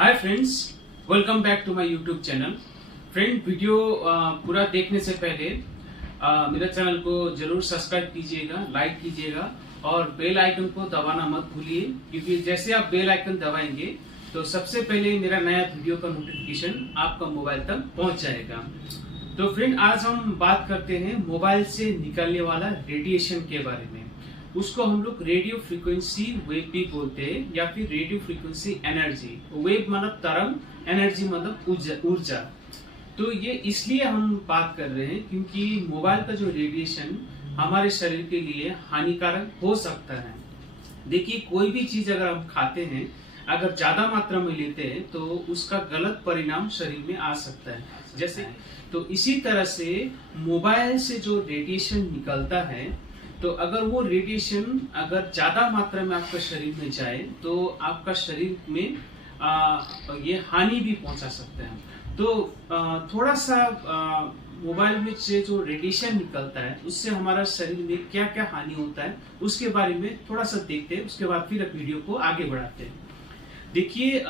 Hi friends, welcome back to my YouTube channel. Friend, video पूरा देखने से पहले मेरे चैनल को जरूर सब्सक्राइब कीजिएगा, लाइक कीजिएगा और बेल आइकन को दबाना मत भूलिए, क्योंकि जैसे आप बेल आइकन दबाएंगे तो सबसे पहले मेरा नया वीडियो का नोटिफिकेशन आपका मोबाइल तक पहुंच जाएगा। तो फ्रेंड, आज हम बात करते हैं मोबाइल से निकलने वाला रेडिएशन के बारे में। उसको हम लोग रेडियो फ्रीक्वेंसी वेव भी बोलते हैं या फिर रेडियो फ्रीक्वेंसी एनर्जी। वेव मतलब तरंग, एनर्जी मतलब ऊर्जा। तो ये इसलिए हम बात कर रहे हैं क्योंकि मोबाइल का जो रेडिएशन हमारे शरीर के लिए हानिकारक हो सकता है। देखिए, कोई भी चीज अगर हम खाते हैं, अगर ज्यादा मात्रा में लेते हैं तो उसका गलत परिणाम शरीर में आ सकता है। जैसे तो इसी तरह से मोबाइल से जो रेडिएशन निकलता है, तो अगर वो रेडिएशन अगर ज्यादा मात्रा में आपका शरीर में जाए तो आपका शरीर में ये हानि भी पहुंचा सकता है। तो थोड़ा सा मोबाइल में से जो रेडिएशन निकलता है उससे हमारा शरीर में क्या क्या हानि होता है उसके बारे में थोड़ा सा देखते हैं, उसके बाद फिर वीडियो को आगे बढ़ाते हैं। देखिए,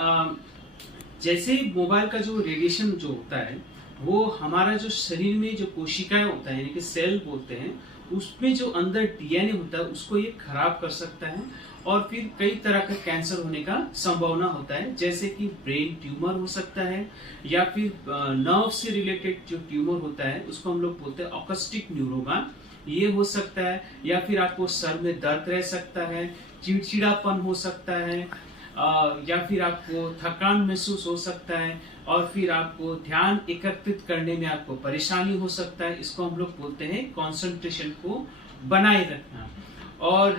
जैसे मोबाइल का जो रेडिएशन जो होता है वो हमारा जो शरीर में जो कोशिकाएं होता है, यानी कि सेल बोलते हैं, उसमें जो अंदर डीएनए होता है उसको ये खराब कर सकता है और फिर कई तरह का कैंसर होने का संभावना होता है। जैसे कि ब्रेन ट्यूमर हो सकता है या फिर नर्व से रिलेटेड जो ट्यूमर होता है उसको हम लोग बोलते हैं ऑकस्टिक न्यूरोमा, ये हो सकता है। या फिर आपको सर में दर्द रह सकता है, चिड़चिड़ापन हो सकता है, या फिर आपको थकान महसूस हो सकता है और फिर आपको ध्यान एकत्रित करने में आपको परेशानी हो सकता है। इसको हम लोग बोलते हैं कंसंट्रेशन को बनाए रखना। और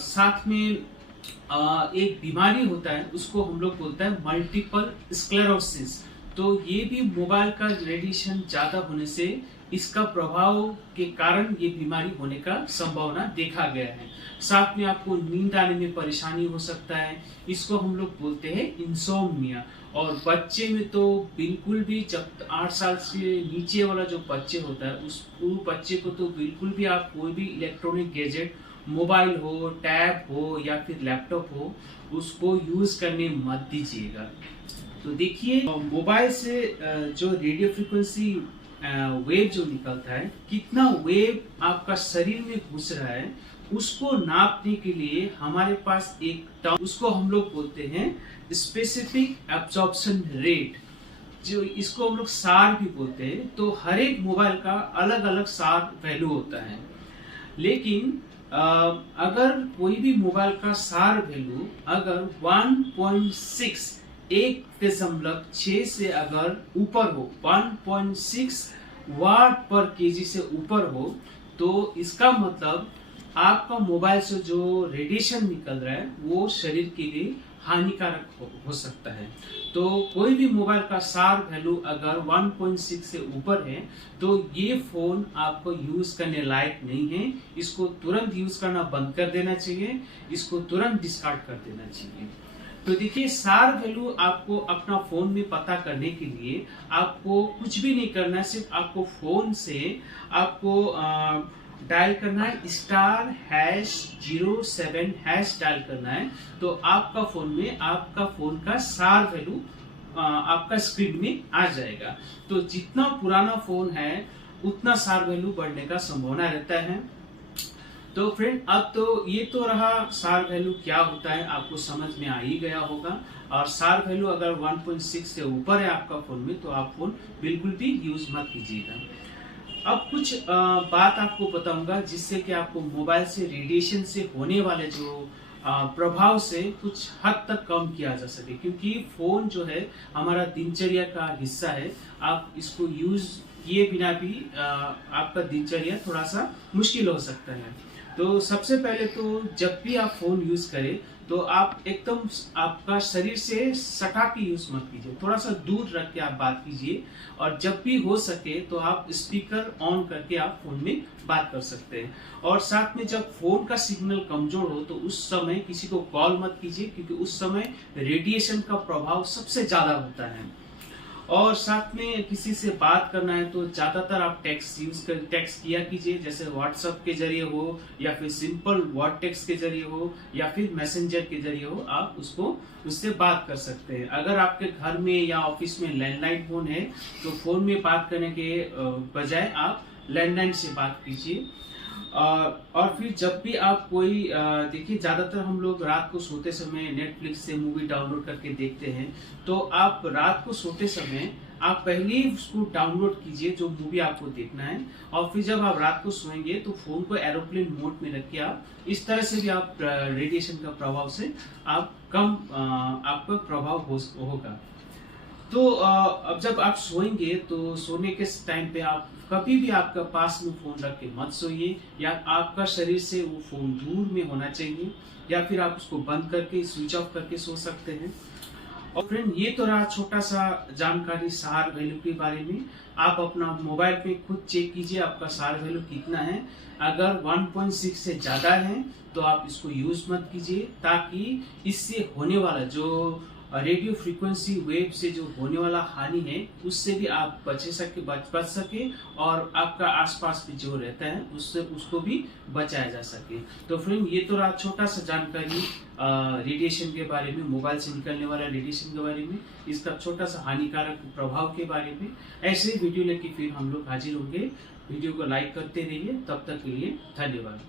साथ में एक बीमारी होता है उसको हम लोग बोलते हैं मल्टीपल स्क्लेरोसिस। तो ये भी मोबाइल का रेडिएशन ज्यादा होने से इसका प्रभाव के कारण ये बीमारी होने का संभावना देखा गया है। साथ में आपको नींद आने में परेशानी हो सकता है, इसको हम लोग बोलते हैं इंसोम्निया। और बच्चे में तो बिल्कुल भी, जब 8 साल से नीचे वाला जो बच्चे होता है उस बच्चे को तो बिल्कुल भी आप कोई भी इलेक्ट्रॉनिक गैजेट, मोबाइल हो, टैब हो या फिर लैपटॉप हो, उसको यूज करने मत दीजिएगा। तो देखिए, मोबाइल से जो रेडियो फ्रीक्वेंसी वेव जो निकलता है, कितना वेव आपका शरीर में घुस रहा है, उसको नापने के लिए हमारे पास एक टर्म, उसको हम लोग बोलते हैं स्पेसिफिक एब्जॉर्प्शन रेट, जो इसको हम लोग सार भी बोलते हैं। तो हर एक मोबाइल का अलग अलग सार वैल्यू होता है, लेकिन अगर कोई भी मोबाइल का सार वैल्यू अगर 1.6 1.6 से अगर ऊपर हो, 1.6 वाट पर केजी से ऊपर हो, तो इसका मतलब आपका मोबाइल से जो रेडिएशन निकल रहा है वो शरीर के लिए हानिकारक हो सकता है। तो कोई भी मोबाइल का सार वैल्यू अगर 1.6 से ऊपर है तो ये फोन आपको यूज करने लायक नहीं है। इसको तुरंत यूज करना बंद कर देना चाहिए, इसको तुरंत डिस्कार्ड कर देना चाहिए। तो देखिए, सार वैल्यू आपको अपना फोन में पता करने के लिए आपको कुछ भी नहीं करना है, सिर्फ आपको फोन से आपको डायल करना है *#07# डायल करना है। तो आपका फोन में आपका फोन का सार वैल्यू आपका स्क्रीन में आ जाएगा। तो जितना पुराना फोन है उतना सार वैल्यू बढ़ने का संभावना रहता है। तो फ्रेंड, अब तो ये तो रहा सार वैल्यू क्या होता है, आपको समझ में आ ही गया होगा। और सार वैल्यू अगर 1.6 से ऊपर है आपका फोन में तो आप फोन बिल्कुल भी यूज मत कीजिएगा। अब कुछ बात आपको बताऊंगा जिससे कि आपको मोबाइल से रेडिएशन से होने वाले जो प्रभाव से कुछ हद तक कम किया जा सके, क्योंकि फोन जो है हमारा दिनचर्या का हिस्सा है। आप इसको यूज किए बिना भी आपका दिनचर्या थोड़ा सा मुश्किल हो सकता है। तो सबसे पहले तो जब भी आप फोन यूज करें तो आप एकदम आपका शरीर से सटा के यूज मत कीजिए, थोड़ा सा दूर रख के आप बात कीजिए। और जब भी हो सके तो आप स्पीकर ऑन करके आप फोन में बात कर सकते हैं। और साथ में जब फोन का सिग्नल कमजोर हो तो उस समय किसी को कॉल मत कीजिए, क्योंकि उस समय रेडिएशन का प्रभाव सबसे ज्यादा होता है। और साथ में किसी से बात करना है तो ज्यादातर आप टेक्स्ट किया कीजिए, जैसे व्हाट्सएप के जरिए हो या फिर सिंपल वर्ड टेक्स्ट के जरिए हो या फिर मैसेंजर के जरिए हो, आप उससे बात कर सकते हैं। अगर आपके घर में या ऑफिस में लैंडलाइन फोन है तो फोन में बात करने के बजाय आप लैंडलाइन से बात कीजिए। और फिर जब भी आप कोई देखिए, ज्यादातर हम लोग रात को सोते समय नेटफ्लिक्स से मूवी डाउनलोड करके देखते हैं, तो आप रात को सोते समय आप पहले ही उसको डाउनलोड कीजिए जो मूवी आपको देखना है, और फिर जब आप रात को सोएंगे तो फोन को एरोप्लेन मोड में रख के आप इस तरह से भी आप रेडिएशन का प्रभाव से आप कम आपका प्रभाव होगा। तो अब जब आप सोएंगे तो सोने के टाइम पे आप कभी भी आपका पास में फोन रख के मत सोइए, या आपका शरीर से वो फोन दूर में होना चाहिए, या फिर आप उसको बंद करके स्विच ऑफ करके सो सकते हैं। और फ्रेंड, ये तो रहा छोटा सा जानकारी सार वैल्यू के बारे में। आप अपना मोबाइल पे खुद चेक कीजिए आपका सार वैल्यू कितना है। अगर 1.6 से ज्यादा है तो आप इसको यूज मत कीजिए, ताकि इससे होने वाला जो रेडियो फ्रीक्वेंसी वेव से जो होने वाला हानि है उससे भी आप बच सके, और आपका आसपास भी जो रहता है उसको भी बचाया जा सके। तो फ्रेंड, ये तो रहा छोटा सा जानकारी रेडिएशन के बारे में, मोबाइल से निकलने वाला रेडिएशन के बारे में, इसका छोटा सा हानिकारक प्रभाव के बारे में। ऐसे वीडियो लेके फिर हम लोग हाजिर होंगे। वीडियो को लाइक करते रहिए। तब तक के लिए धन्यवाद।